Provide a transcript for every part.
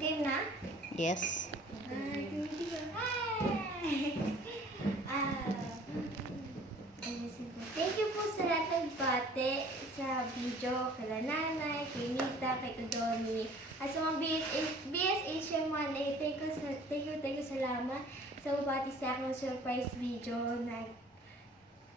Game na? Yes. Thank you po sa lahat ng bate sa video, kay nanay, kay Nita, kay Tudoni, at sa mga BS Asia man, thank you, salamat sa bumati sa aking surprise video na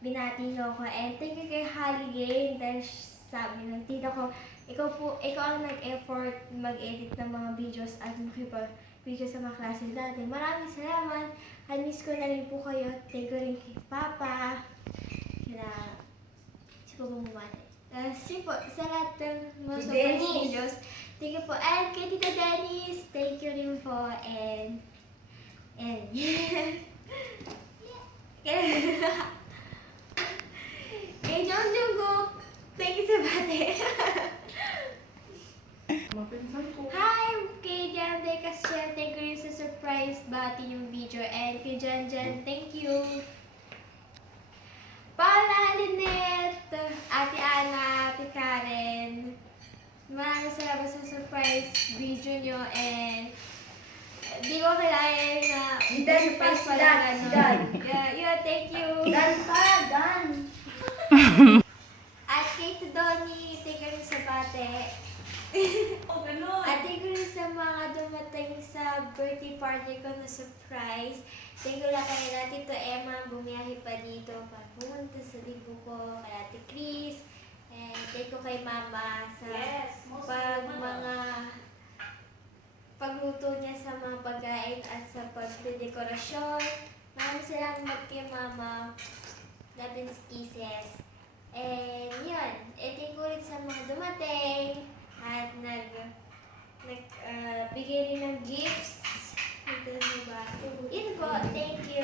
binati niyo ko. And thank you kay Haligay dahil sabi ng tita ko, ikaw ang nag-effort mag-edit ng mga videos at makipag-video sa mga klase natin. Maraming salamat. I-miss ko na rin po kayo. Thank you rin kay Papa. Siya po bumabati. Po, sa lahat ng mga surprise videos. Thank you po. And kay Tita Dennis, thank you rin po. And kay John Jungkook, thank you sa bate. Hi! Kay Jan De Castel, thank you rin sa surprise bati yung video. And kay Jan, thank you. Paula, Lynette, Ate Ana, Ate Karen, maraming salamat sa surprise video nyo. And di ko kailangan na surprise pala gano'n. Yeah, thank you. Dan. At kay Tudoni, thank you rin sa bate. At thank you rin sa mga dumating sa birthday party ko na surprise. Thank you lang kay Tito Emma, bumiyahe pa dito para pumunta sa libo ko, kay Ate Chris, and thank you kay Mama sa pagluto niya sa mga pagkain at sa pagdedekorasyon. Maraming salamat kay Mama, Lapins Kisses. And yun, thank you rin sa mga dumating at bigay rin ng gifts. Ito ba? Yun po, thank you.